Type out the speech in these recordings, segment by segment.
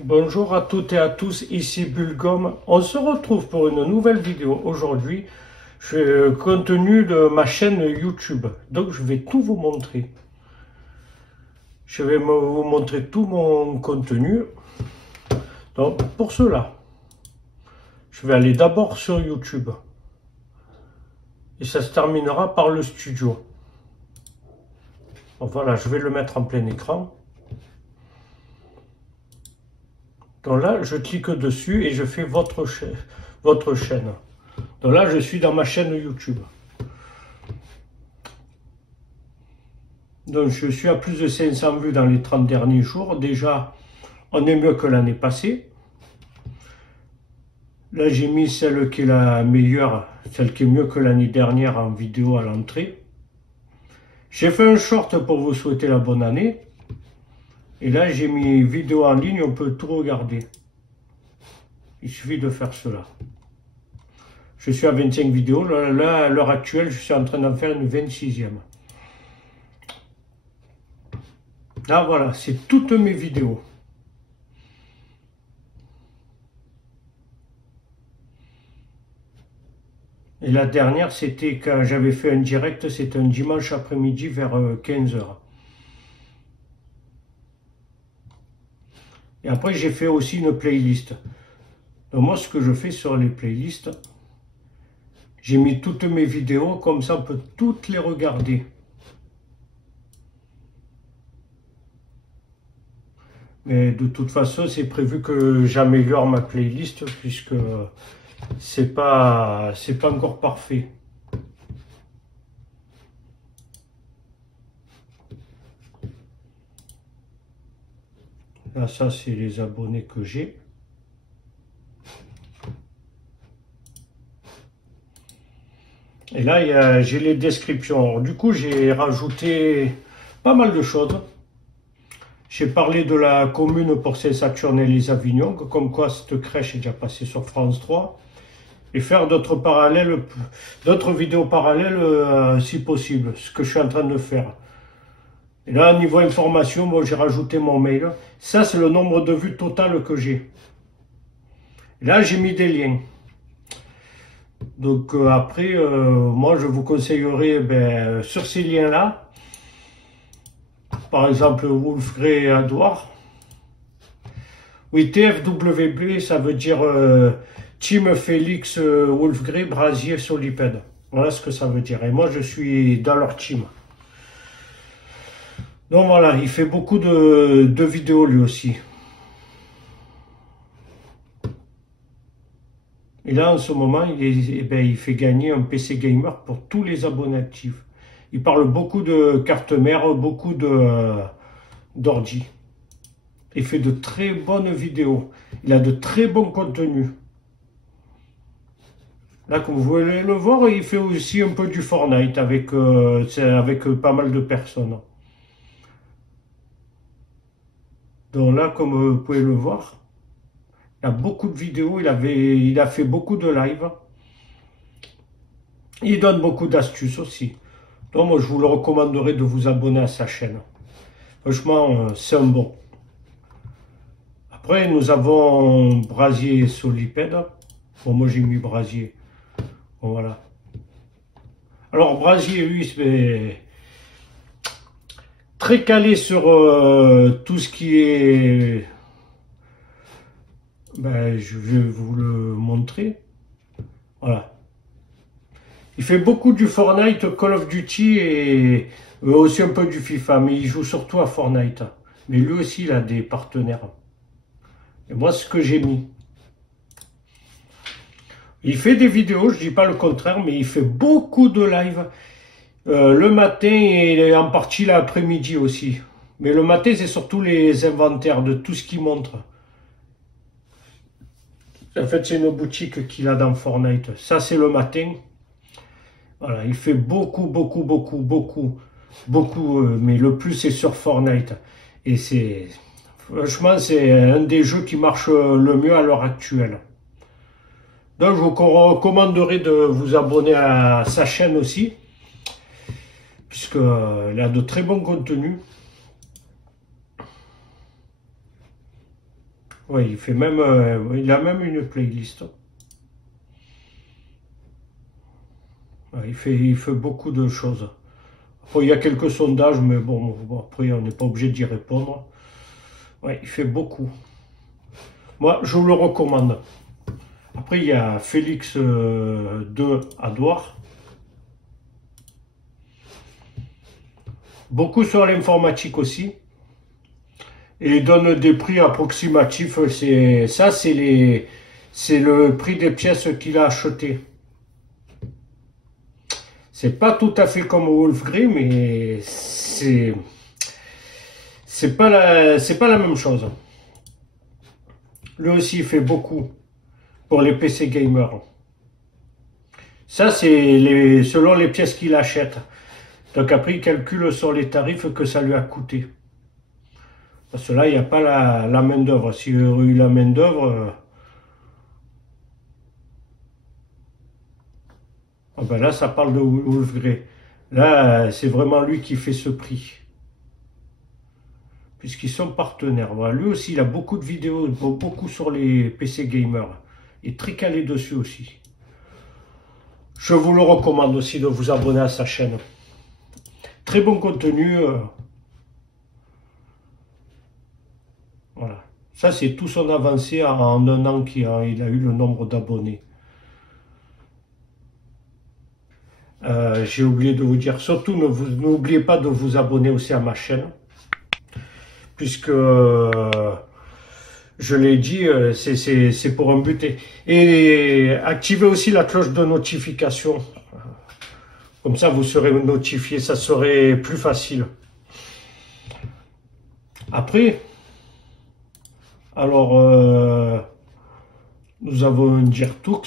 Bonjour à toutes et à tous, ici Bulgom. On se retrouve pour une nouvelle vidéo. Aujourd'hui, je contenu de ma chaîne YouTube. Donc je vais tout vous montrer. Je vais vous montrer tout mon contenu. Donc pour cela, je vais aller d'abord sur YouTube. Et ça se terminera par le studio. Donc voilà, je vais le mettre en plein écran. Donc là, je clique dessus et je fais votre chaîne. Donc là, je suis dans ma chaîne YouTube. Donc je suis à plus de 500 vues dans les 30 derniers jours. Déjà, on est mieux que l'année passée. Là, j'ai mis celle qui est la meilleure, celle qui est mieux que l'année dernière en vidéo à l'entrée. J'ai fait un short pour vous souhaiter la bonne année. Et là, j'ai mis vidéo en ligne, on peut tout regarder. Il suffit de faire cela. Je suis à 25 vidéos. Là, à l'heure actuelle, je suis en train d'en faire une 26e. Là, voilà, c'est toutes mes vidéos. Et la dernière, c'était quand j'avais fait un direct, c'était un dimanche après-midi vers 15 h. Et après, j'ai fait aussi une playlist. Donc moi, ce que je fais sur les playlists, j'ai mis toutes mes vidéos, comme ça on peut toutes les regarder. Mais de toute façon, c'est prévu que j'améliore ma playlist, puisque c'est pas encore parfait. Là, ça, c'est les abonnés que j'ai. Et là, j'ai les descriptions. Alors, du coup, j'ai rajouté pas mal de choses. J'ai parlé de la commune pour Saint-Saturnin et les Avignons, comme quoi cette crèche est déjà passée sur France 3. Et faire d'autres vidéos parallèles si possible, ce que je suis en train de faire. Et là, niveau information, bon, j'ai rajouté mon mail. Ça, c'est le nombre de vues total que j'ai. Là, j'ai mis des liens. Donc après, moi, je vous conseillerais sur ces liens-là, par exemple, Wolf Grey et Adouard. Oui, TFWB, ça veut dire Team Félix Wolf Grey Brasier Solipède. Voilà ce que ça veut dire. Et moi, je suis dans leur team. Donc voilà, il fait beaucoup de vidéos lui aussi. Et là, en ce moment, il fait gagner un PC Gamer pour tous les abonnés actifs. Il parle beaucoup de cartes mères, beaucoup d'ordi. Il fait de très bonnes vidéos. Il a de très bons contenus. Là, comme vous voulez le voir, il fait aussi un peu du Fortnite avec pas mal de personnes. Donc là, comme vous pouvez le voir, il a beaucoup de vidéos, il a fait beaucoup de live. Il donne beaucoup d'astuces aussi. Donc moi, je vous le recommanderais de vous abonner à sa chaîne. Franchement, c'est un bon. Après, nous avons Brasier Solipède. Bon, moi, j'ai mis Brasier. Bon, voilà. Alors, Brasier, lui, c'est très calé sur tout ce qui est... je vais vous le montrer. Voilà. Il fait beaucoup du Fortnite, Call of Duty et aussi un peu du FIFA. Mais il joue surtout à Fortnite. Mais lui aussi, il a des partenaires. Et moi, ce que j'ai mis. Il fait des vidéos, je dis pas le contraire, mais il fait beaucoup de live. Le matin et en partie l'après-midi aussi. Mais le matin, c'est surtout les inventaires de tout ce qu'il montre. En fait, c'est une boutique qu'il a dans Fortnite. Ça, c'est le matin. Voilà, il fait beaucoup, mais le plus, c'est sur Fortnite. Et franchement, c'est un des jeux qui marche le mieux à l'heure actuelle. Donc, je vous recommanderais de vous abonner à sa chaîne aussi, puisqu'il a de très bons contenus. Ouais, il fait même, il a même une playlist. Ouais, il fait beaucoup de choses. Après, il y a quelques sondages, mais bon, après, on n'est pas obligé d'y répondre. Ouais, il fait beaucoup. Moi, je vous le recommande. Après, il y a Félix de Adouard. Beaucoup sur l'informatique aussi. Et il donne des prix approximatifs. C'est le prix des pièces qu'il a achetées. C'est pas tout à fait comme Wolfgrey, mais c'est pas la même chose. Lui aussi, il fait beaucoup pour les PC gamers. Ça, c'est selon les pièces qu'il achète. Donc après, il calcule sur les tarifs que ça lui a coûté. Parce que là, il n'y a pas la main d'œuvre. S'il y aurait eu la main d'œuvre, ben là, ça parle de Wolfgrey. Là, c'est vraiment lui qui fait ce prix. Puisqu'ils sont partenaires. Voilà. Lui aussi, il a beaucoup de vidéos, beaucoup sur les PC gamers. Il est très calé dessus aussi. Je vous le recommande aussi de vous abonner à sa chaîne. Très bon contenu. Voilà. Ça, c'est tout son avancée en un an qu'il a eu le nombre d'abonnés. J'ai oublié de vous dire, surtout n'oubliez pas de vous abonner aussi à ma chaîne. Puisque, je l'ai dit, c'est pour un but. Et activez aussi la cloche de notification. Comme ça, vous serez notifié, ça serait plus facile. Après, alors, nous avons un Dirtoux.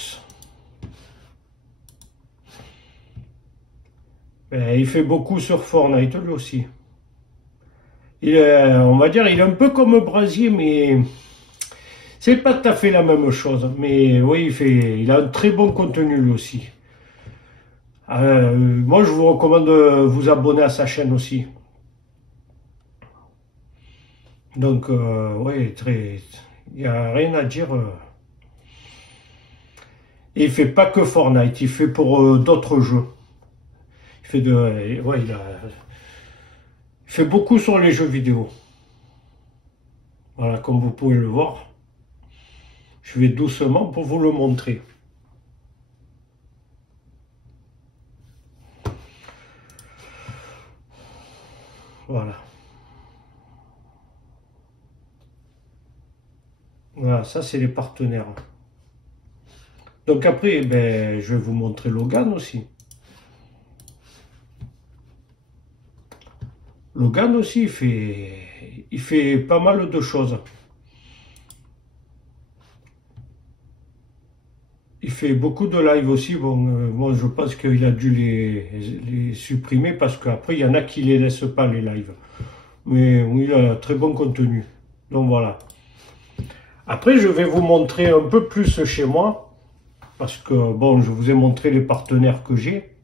Ben, il fait beaucoup sur Fortnite, lui aussi. On va dire, il est un peu comme Brasier, mais c'est pas tout à fait la même chose. Mais oui, il a un très bon contenu, lui aussi. Moi, je vous recommande de vous abonner à sa chaîne aussi. Donc, oui, il n'y a rien à dire. Et il fait pas que Fortnite, il fait pour d'autres jeux. Il fait il fait beaucoup sur les jeux vidéo. Voilà, comme vous pouvez le voir. Je vais doucement pour vous le montrer. Voilà. Voilà, ça c'est les partenaires. Donc après, ben, je vais vous montrer Logan aussi. Logan aussi, il fait pas mal de choses. Il fait beaucoup de live aussi. Bon, moi je pense qu'il a dû les supprimer parce qu'après il y en a qui les laissent pas les lives. Mais oui, il a un très bon contenu. Donc voilà. Après, je vais vous montrer un peu plus chez moi. Parce que, bon, je vous ai montré les partenaires que j'ai.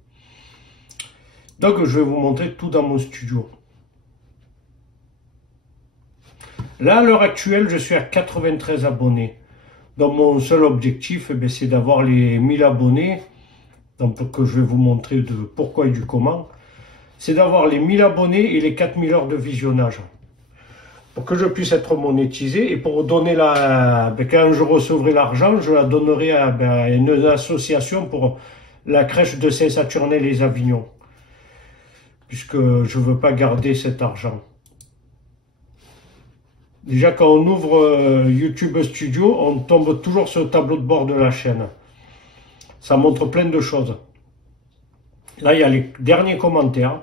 Donc, je vais vous montrer tout dans mon studio. Là, à l'heure actuelle, je suis à 93 abonnés. Donc, mon seul objectif, eh c'est d'avoir les 1000 abonnés. Donc, que je vais vous montrer de pourquoi et du comment. C'est d'avoir les 1000 abonnés et les 4000 heures de visionnage. Pour que je puisse être monétisé et pour donner quand je recevrai l'argent, je la donnerai à une association pour la crèche de Saint-Saturnin-les-Avignon. Puisque je ne veux pas garder cet argent. Déjà, quand on ouvre YouTube Studio, on tombe toujours sur le tableau de bord de la chaîne. Ça montre plein de choses. Là, il y a les derniers commentaires.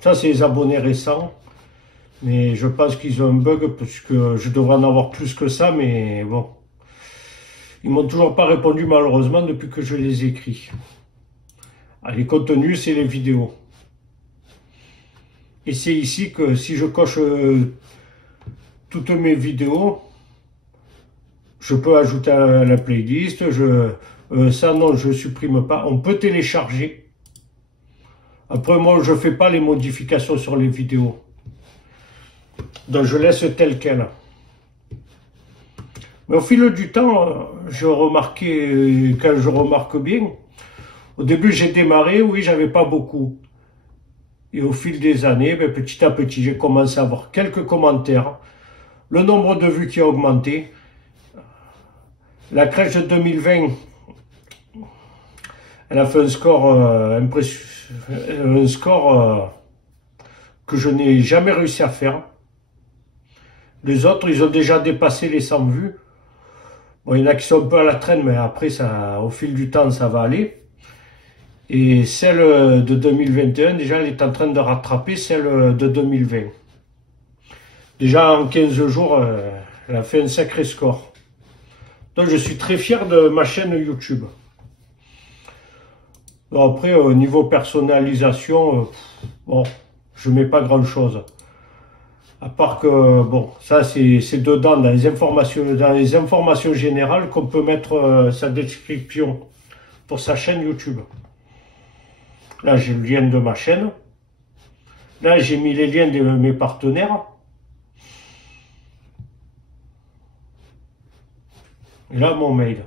Ça, c'est les abonnés récents. Mais je pense qu'ils ont un bug, parce que je devrais en avoir plus que ça, mais bon. Ils m'ont toujours pas répondu, malheureusement, depuis que je les écris. Ah, les contenus, c'est les vidéos. Et c'est ici que si je coche toutes mes vidéos, je peux ajouter à la playlist. Ça, non, je supprime pas. On peut télécharger. Après, moi, je fais pas les modifications sur les vidéos. Donc, je laisse tel quel. Mais au fil du temps, je remarquais, quand je remarque bien, au début j'ai démarré, oui, j'avais pas beaucoup. Et au fil des années, ben, petit à petit, j'ai commencé à avoir quelques commentaires. Le nombre de vues qui a augmenté. La crèche de 2020, elle a fait un score, que je n'ai jamais réussi à faire. Les autres, ils ont déjà dépassé les 100 vues. Bon, il y en a qui sont un peu à la traîne, mais après, ça, au fil du temps, ça va aller. Et celle de 2021, déjà, elle est en train de rattraper celle de 2020. Déjà, en 15 jours, elle a fait un sacré score. Donc, je suis très fier de ma chaîne YouTube. Bon, après, au niveau personnalisation, bon, je mets pas grand-chose. À part que, bon, ça c'est dedans, dans les informations générales, qu'on peut mettre sa description pour sa chaîne YouTube. Là, j'ai le lien de ma chaîne. Là, j'ai mis les liens de mes partenaires. Et là, mon mail.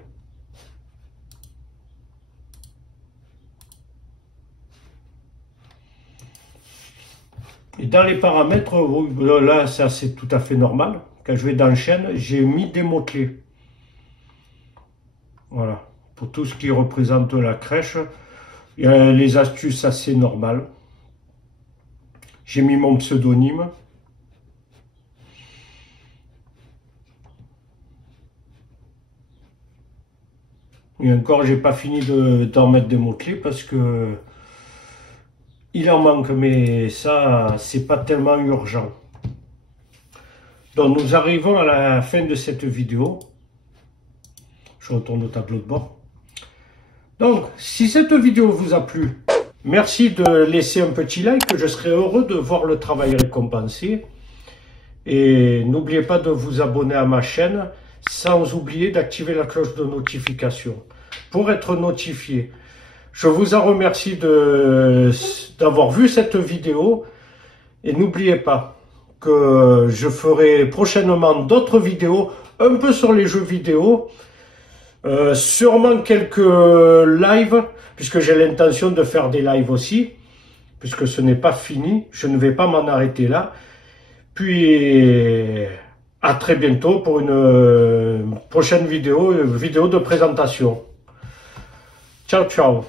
Et dans les paramètres, là, ça c'est tout à fait normal. Quand je vais dans la chaîne, j'ai mis des mots-clés. Voilà. Pour tout ce qui représente la crèche, il y a les astuces assez normales. J'ai mis mon pseudonyme. Et encore, j'ai pas fini d'en mettre des mots-clés parce que il en manque, mais ça, c'est pas tellement urgent. Donc, nous arrivons à la fin de cette vidéo. Je retourne au tableau de bord. Donc, si cette vidéo vous a plu, merci de laisser un petit like. Je serai heureux de voir le travail récompensé. Et n'oubliez pas de vous abonner à ma chaîne, sans oublier d'activer la cloche de notification pour être notifié. Je vous en remercie d'avoir vu cette vidéo et n'oubliez pas que je ferai prochainement d'autres vidéos un peu sur les jeux vidéo, sûrement quelques lives, puisque j'ai l'intention de faire des lives aussi, puisque ce n'est pas fini, je ne vais pas m'en arrêter là. Puis à très bientôt pour une prochaine vidéo de présentation. Ciao, ciao.